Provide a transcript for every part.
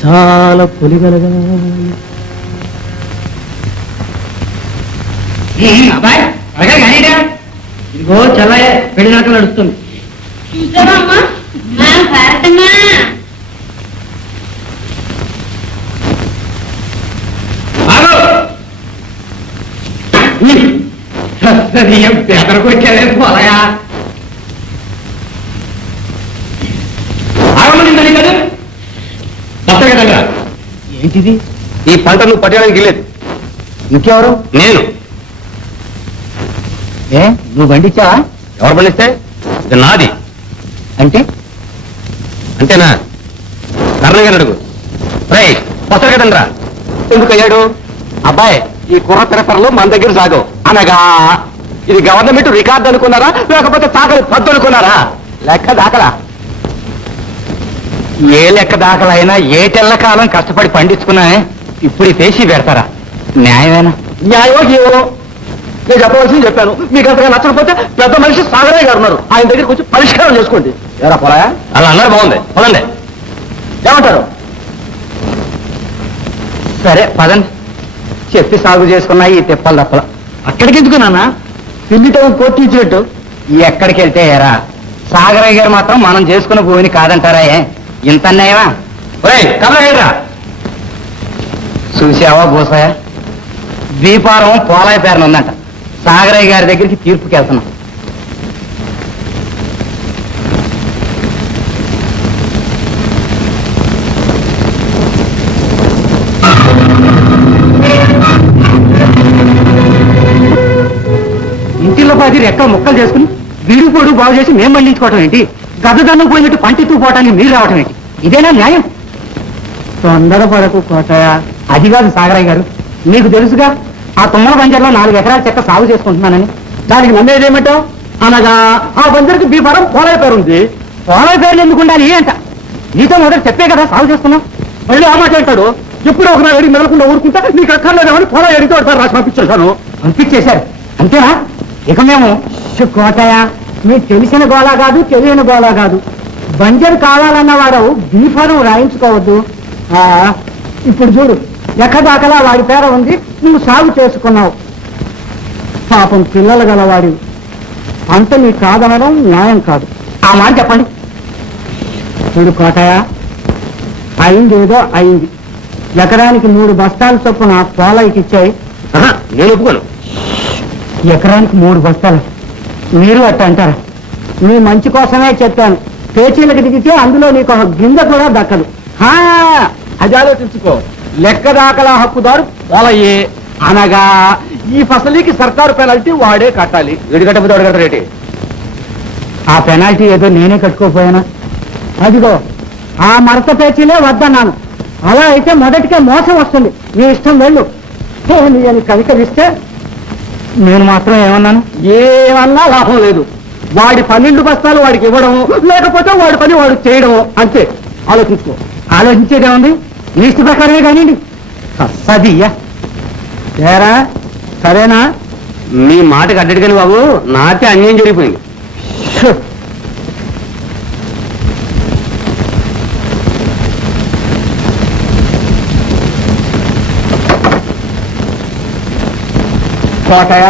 చాలా పొలిగలగా ఇదిగో చల్లయ్య పెళ్లి నాక నడుస్తుంది. బెదరకొచ్చాడే పోలయా ఆగమని కదా దగ్గర ఏంటిది? ఈ పంట నువ్వు పట్టడానికి లేదు. ఇంకెవరు? నేను. ఏ నువ్వు పండించావా? ఎవరు పండిస్తే ఇది నాది. అంటే అంతేనా? కర్ణగారు అడుగు. రై పొసలు కదండ్రా. ఎందుకు అయ్యాడు? అబ్బాయి ఈ కుర్ర తిరపరలు మన దగ్గర సాగవు అనగా ఇది గవర్నమెంట్ రికార్డు అనుకున్నారా లేకపోతే సాగలు పద్దు అనుకున్నారా? లెక్క దాకలా. ఏ లెక్క దాఖలైనా ఏటెళ్ల కాలం కష్టపడి పండించుకున్నా ఇప్పుడు పేసి పెడతారా? న్యాయమేనా? న్యాయమో జీవో నేను చెప్పవలసింది చెప్పాను. మీకు అంతగా నచ్చకపోతే పెద్ద మనిషి సాగరయ్య గారు ఉన్నారు, ఆయన దగ్గరికి వచ్చి పరిష్కారం చేసుకోండి. ఎలా పోరాయా? అలా అన్నారు. బాగుంది, పదండి. ఏమంటారు? సరే పదండి. చెప్పి సాగు చేసుకున్నా ఈ తిప్పలు తప్పల. అక్కడికి ఎందుకున్నానా? పిల్లితో కోర్టు ఇచ్చినట్టు ఎక్కడికి వెళ్తే ఏరా? సాగరయ్య గారు మాత్రం మనం చేసుకున్న భూమిని కాదంటారా? ఇంత అన్నాయమా? కమలరా చూసావా బోసాయా? ద్వీపారం పోలాయి పేరున ఉందంట. సాగరయ్య గారి దగ్గరికి తీర్పుకి వెళ్తున్నాం. ఇంటిలో పాతి రెక్కలు ముక్కలు చేసుకుని వీడు పొడు బాగు చేసి మేము పండించుకోవటం ఏంటి? గదదన్నం పోయినట్టు పంటెత్తు పోవటానికి మీరు రావటం ఏంటి? ఇదేనా న్యాయం? తొందరపడకు కోటయ్య. అది కాదు సాగరయ్య గారు, మీకు తెలుసుగా ఆ తుమ్మల బంజర్లో 4 ఎకరాల చెక్క సాగు చేసుకుంటున్నానని. దానికి నమ్మేదేమిటో అనగా ఆ బంజర్కి బీఫారం పోలాయి పేరు ఉంది. పోలాయి పేర్లు ఎందుకు ఉండాలి అంట? నీతో మొదటి చెప్పే కదా సాగు చేస్తున్నాం. మళ్ళీ ఆ మాట అంటాడు. ఎప్పుడో ఒక అడిగి మెదలకుండా ఊరుకుంటా నీకు అక్కర్లేదేమని పోలాయి అడిగితే ఒకసారి రాసి పంపించేశాను. పంపించేశారు అంతేనా? ఇక మేము కోటయ్య మీకు తెలిసిన గోళా కాదు, తెలియని గోళా కాదు. బంజరు కావాలన్న వాడు బీఫారం రాయించుకోవద్దు. ఇప్పుడు చూడు, ఎక్కదాకలా వాడి పేర ఉంది, నువ్వు సాగు చేసుకున్నావు. పాపం పిల్లలు గలవాడి అంత నీకు కాదనడం న్యాయం కాదు. ఆ మాట చెప్పండి. చూడు కోటయ్య, అయిందేదో అయింది. ఎకరానికి 3 బస్తాలు చొప్పున పోలాయికి ఇచ్చాయి. నేను ఒప్పుకోను. ఎకరానికి 3 బస్తాలు మీరు అట్ట అంటారా? మీ మంచి కోసమే చెప్పాను. పేచీలకు దిగితే అందులో నీకు ఒక గింజ కూడా దక్కదు. అది ఆలోచించుకో. లెక్క దాఖలా హక్కుదారు పోలయ్యే అనగా ఈ ఫసలీకి సర్కారు పెనాల్టీ వాడే కట్టాలి. విడిగట్టబోతే వాడు కట్టరేటి? ఆ పెనాల్టీ ఏదో నేనే కట్టుకోపోయానా? అదిగో ఆ మరత పేచీలే వద్దన్నాను. అలా అయితే మొదటికే మోసం వస్తుంది. నీ ఇష్టం వెళ్ళు అని కవికరిస్తే నేను మాత్రం ఏమన్నాను? ఏమన్నా లాభం లేదు. వాడి 12 బస్తాలు వాడికి ఇవ్వడం, లేకపోతే వాడి పని వాడు చేయడము అంతే. ఆలోచించుకో. ఆలోచించేదేముంది? నీ ఇష్ట ప్రకారమే కానివ్వండి. సదియ్యా ఏరా? సరేనా? మీ మాటకు అడ్డడు కానీ బాబు, నాకే అన్యాయం జరిగిపోయింది. కోటయ్య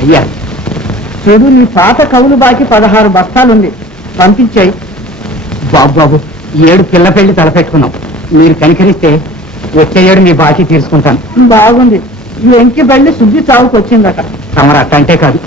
అయ్యా చూడు, నీ పాత కవులు బాకి 16 బస్తాలుంది, పంపించాయి. బాబు 7 పిల్ల పెళ్లి తలపెట్టుకున్నాం. మీరు కనికరిస్తే వచ్చే ఏడు మీ బాకీ తీర్చుకుంటాను. బాగుంది. ఈ ఎంకి బళ్ళి శుద్ధి చావుకు వచ్చిందట. తమరు అట్టంటే కాదు,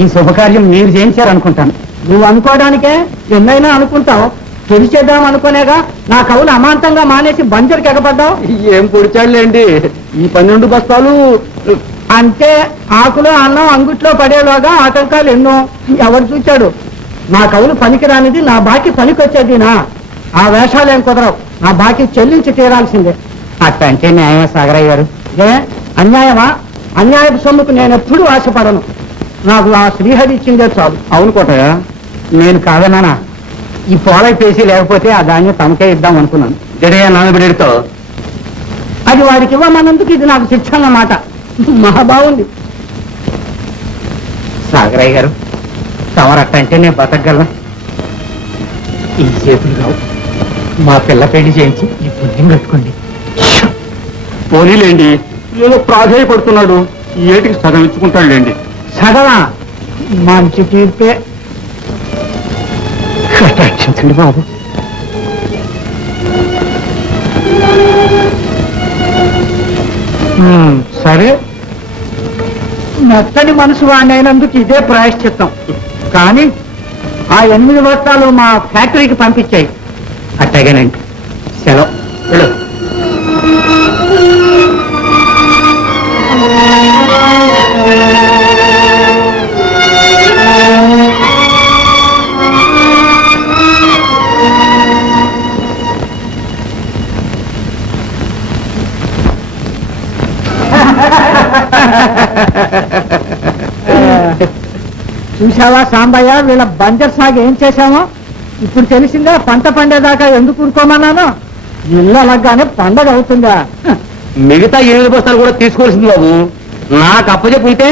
ఈ శుభకార్యం మీరు చేయించారనుకుంటాను. నువ్వు అనుకోవడానికే ఎన్నైనా అనుకుంటావు. తెలిసేద్దాం అనుకునేగా నా కవులు అమాంతంగా మానేసి బంజరుకి ఎగపడ్డావు. ఏం పొడిచాడులేండి. ఈ 12 బస్తాలు అంటే ఆకులో అన్నం అంగుట్లో పడేలాగా ఆటంకాలు ఎన్నో. ఎవరు చూచాడు? నా కవులు పనికిరానిది నా బాకీ పనికొచ్చేదినా? ఆ వేషాలేం కుదరవు. నా బాకీ చెల్లించి తీరాల్సిందే. అట్టంటే న్యాయమే సాగరయ్య గారు. ఏ అన్యాయమా? అన్యాయపు సొమ్ముకు నేను ఎప్పుడూ ఆశపడను. నాకు ఆ శ్రీహరి ఇచ్చిందే చాలు. అవును కోటయ్య, నేను కాదన్నానా? ఈ పోలాయి పేసి లేకపోతే ఆ ధాన్యం తమకే ఇద్దాం అనుకున్నాను. జడయ్య నాన్నబిడితో అది వాడికి ఇవ్వమన్నందుకు ఇది నాకు శిక్ష అన్నమాట. మహా బాగుంది. సాగరయ్య గారు, తమరట్టంటే నేను బతకగలను. ఈ చేతులు రావు. మా పిల్ల పెళ్లి చేయించి ఈ పుణ్యం కట్టుకోండి. పోనీలేండి, ఏదో ప్రాధాయపడుతున్నాడు, ఈ ఏటికి సగం ఇచ్చుకుంటాడులేండి. సగమా? మంచి తీర్పే. కటాక్షించండి బాబు. సరే, మెత్తని మనసు వాడినైనందుకు ఇదే ప్రాయశ్చిత్తం. కానీ ఆ 8 బస్తాలు మా ఫ్యాక్టరీకి పంపించాయి. అట్టగానండి, సెలవు. వెళ్ళు. చూసావా సాంబయ్య, వీళ్ళ బంజర్ సాగు ఏం చేశామో ఇప్పుడు తెలిసిందా? పంట పండేదాకా ఎందుకు ఊరుకోమన్నాను? ఇల్లు అలాగానే పండగ అవుతుందా? మిగతా 8 బస్తాలు కూడా తీసుకోవాల్సింది బాబు. నాకు అప్పచెప్పుంటే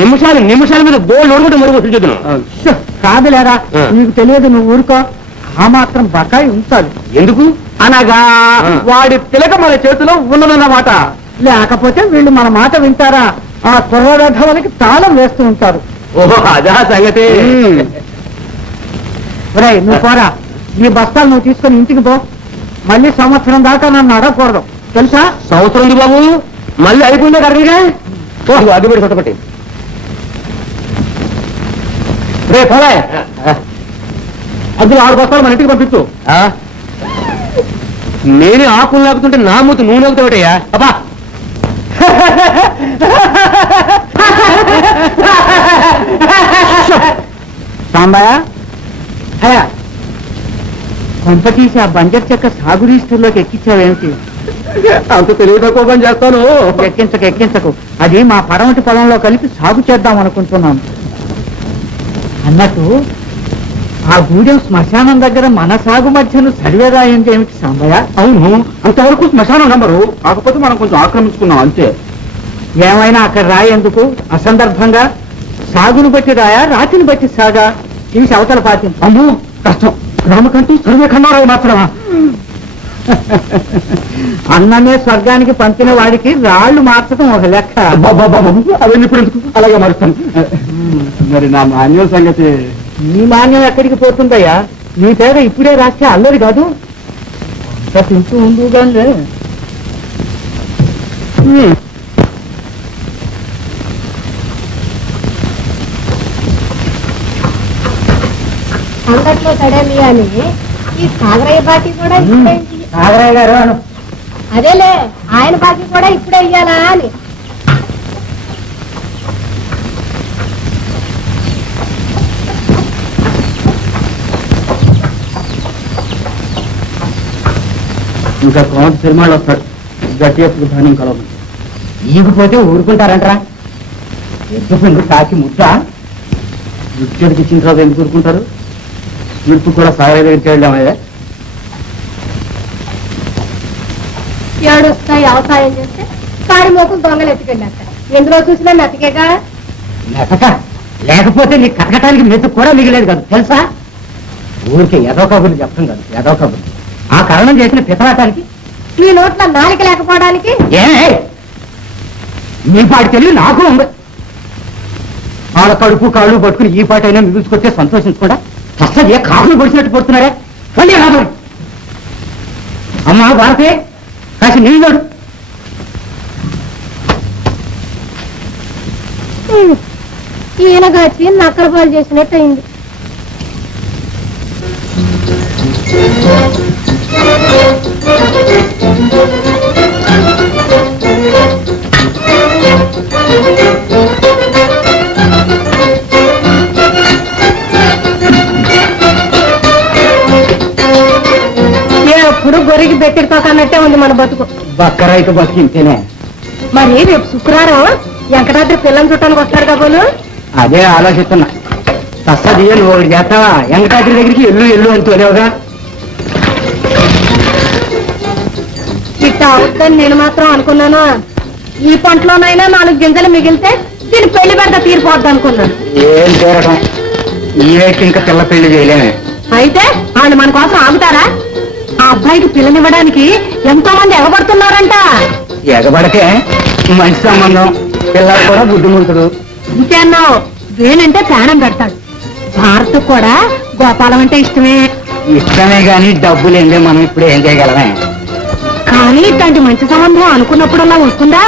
నిమిషాల మీద బోల్డ్ ఓడుకుంటే మరి వసూలు చేద్దాను. కాదులేరా, నీకు తెలియదు, నువ్వు ఊరుకో. ఆ మాత్రం బకాయి ఉంచాలి. ఎందుకు అనగా వాడి తిలక మన చేతిలో ఉన్నదన్నమాట. లేకపోతే వీళ్ళు మన మాట వింటారా? ఆ కుర్రవేధవులకి తాళం వేస్తూ ఉంటారు. ఓహో, అదా సంగతి. ఒరేయ్, నువ్వు పోరా. నీ బస్తాలు నువ్వు తీసుకొని ఇంటికి పో. మళ్ళీ సంవత్సరం దాకా నన్ను అడగకూడదు, తెలుసా? సంవత్సరం ఉంది బాబు, మళ్ళీ అయిపోయిందా కరెక్ట్గా? ఓహో, అది పెట్టి కొట్టబట్టి రే పోలే. అందులో 6 బస్తాలు మన ఇంటికి పంపించు. నేనే ఆకులు లాగుతుంటే నా మూత నువ్వు లాగుతావుటయ్యా. అబ్బా, సాంబయ్య, అయ్యా, కొంప తీసి ఆ బంజర్ చెక్క సాగు రిజిస్టర్లోకి ఎక్కించావేమిటి? అంత తెలివి తక్కువ పని చేస్తాను. ఎక్కించకు. అది మా పడమటి పొలంలో కలిపి సాగు చేద్దాం అనుకుంటున్నాను. అన్నట్టు ఆ గూడెం శ్మశానం దగ్గర మన సాగు మధ్యను సర్వే రాయింది ఏమిటి సాంబయ్య? అవును, అంతవరకు శ్మశానం నంబరు, కాకపోతే మనం కొంచెం ఆక్రమించుకున్నాం అంతే. ఏమైనా అక్కడ రాయేందుకు? అసందర్భంగా సాగును బట్టి రాయా, రాతిని బట్టి సాగా? తీసి అవతల పాతి. అమ్మో కష్టం, గ్రామకంటూ సర్వే ఖండారాయి మాత్రమా? అన్నమే స్వర్గానికి పంపిన వాడికి రాళ్లు మార్చడం ఒక లెక్క. అవన్నీ ఇప్పుడు ఎందుకు, అలాగే మారుస్తాను. మరి నా మాన్యువల్ సంగతి? నీ మాన్యం ఎక్కడికి పోతుందయ్యా? నీ పేద ఇప్పుడే రాస్తే అల్లరి కాదు. తింటూ ఉండు కానీ. అంగట్లో సడేమి అని ఈ సాగరయ్య బాకీ కూడా ఇప్పుడే సాగరయ్య గారు అను. అదేలే, ఆయన బాకీ కూడా ఇప్పుడే ఇయ్యాలా అని. ఇంకా కోట సినిమాలు వస్తాడు, గట్టిగా ధాన్యం కలవదు. ఈగిపోతే ఊరుకుంటారంటరా? ఎద్దుకుంది కాకి ముద్ద. విద్యుత్కి ఇచ్చిన తర్వాత ఎందుకు ఊరుకుంటారు? విడుపు కూడా సాగర దగ్గర చేయడమయ్యా. ఏడుస్తాయి వ్యవసాయం చేస్తే కారి మోకులు దొంగలు ఎత్తుకెళ్ళాక ఎందులో చూసినా మెతకేగా. మెతక లేకపోతే నీ కటకటానికి మెతుకు కూడా మిగిలేదు కాదు, తెలుసా? ఊరికే ఏదో కబుర్లు చెప్పడం కాదు, ఏదో కబుర్లు. ఆ కారణం చేసిన పితరాటానికి నీ నోట్ల నాలిక లేకపోవడానికి మీ పాటి తెలివి నాకు ఉంది. వాళ్ళ కడుపు కాళ్ళు పట్టుకుని ఈ పాటైనా మిగుల్చుకొచ్చే సంతోషించకుండా అసలు ఏ కాకులు పొడిచినట్టు పడుతున్నారే. అమ్మా భారతే, కాసి నీళ్ళు ఈయన కాచి నక్కల పాలు చేసినట్టు అయింది. ఎప్పుడు గొర్రెకి బెట్టిడితోకన్నట్టే ఉంది మన బతుకు. బక్కరైతు బతికింతేనే. మరి రేపు శుక్రవారం వెంకటాద్రి పిల్లని చుట్టానికి వస్తాడు కాబోలు. అదే ఆలోచిస్తున్నా. తస్సది నువ్వు ఒకటి చేస్తావా? వెంకటాద్రి దగ్గరికి ఎల్లు అంటూనేవుగా. ఇట్ట అవుతుందని నేను మాత్రం అనుకున్నాను. ఈ పంటలోనైనా 4 గింజలు మిగిలితే దీని పెళ్లి పెద్ద తీరిపోద్ది అనుకున్నాను. ఏం తీరటం, ఈ రేటు ఇంకా పిల్ల పెళ్లి చేయలేమే. అయితే ఆ వాళ్ళు మన కోసం ఆగుతారా? ఆ అబ్బాయికి పిల్లనివ్వడానికి ఎంతో మంది ఎగబడుతున్నారంట. ఎగబడకే మంచి సంబంధం, పిల్లలు కూడా బుద్ధిమంతుడు. ఇంకే అన్నావు, వేణంటే ప్రాణం పెడతాడు. భారత్ కూడా గోపాలం అంటే ఇష్టమే. ఇష్టమే గాని డబ్బులేందే మనం ఇప్పుడు ఏం చేయగలమే. కానీ ఇట్లాంటి మంచి సంబంధం అనుకున్నప్పుడల్లా వస్తుందా?